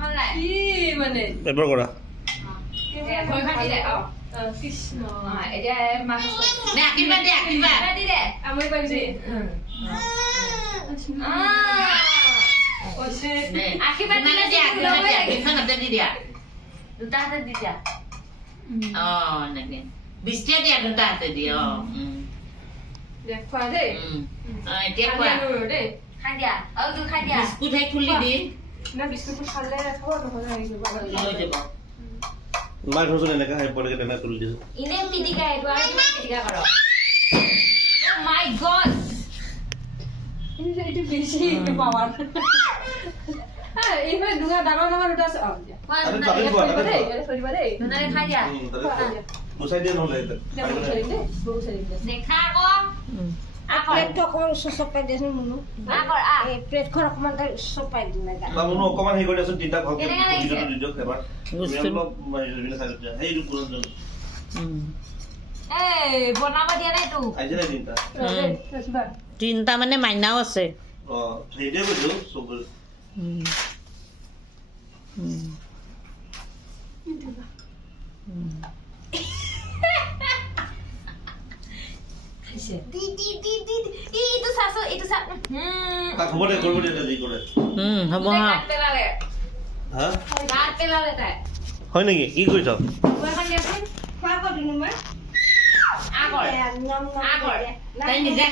কি মানে এবাৰ কৰা কৃষ্ণ আমি পাৰিছে আশীৰ্বাদ দিয়া দুটা হাতে দি দিয়া বিস্তিয়া দিয়া দুটা হাতে দিয়া খোৱা দেই এতিয়া খোৱা দেই খাই দিয়া খাই দিয়া বিস্কুট হে খুলি দি না বিস্কুটটো খালে খাব নহ'লে লৈ যাব মাক ধৰচোন এনেকা খাই পৰে তেনেকা তুলি দিছো ইনে পিটিকা এইটো আৰু পিটিকা কৰ ও মাই গড এইটো বেছি পাৱাৰ এইফালে দুটা ডাঙৰ ডাঙৰ দুটা আছে থৈ দেই নাৰে খাই দিয়া গুচাই দিয়া নহ'লে দেখা আকৌ প্লেটটো অকমান চপাই দিয়াচোন মুনু এই প্লেটখন অকমান চপাই দিলে মুনু অকমান হেৰি কৰি দিয়াচোন তিনিটা ভালকে ভিডিঅ'টো দি দিয়ক এবাৰ সেইটো পুৰণ এই বনাব দিয়া নাই তো আহিছে নাই তিনিটা তিনিটা মানে মাইনাও আছে সেইটোৱে কৈছো চবৰে তাক হ'ব দে কৰিব দে যি কৰে হ'ব হা তাই হয় নেকি কি কৰিছ খোৱা কৰিলোঁ মই আগৰ নাম তাই নিজে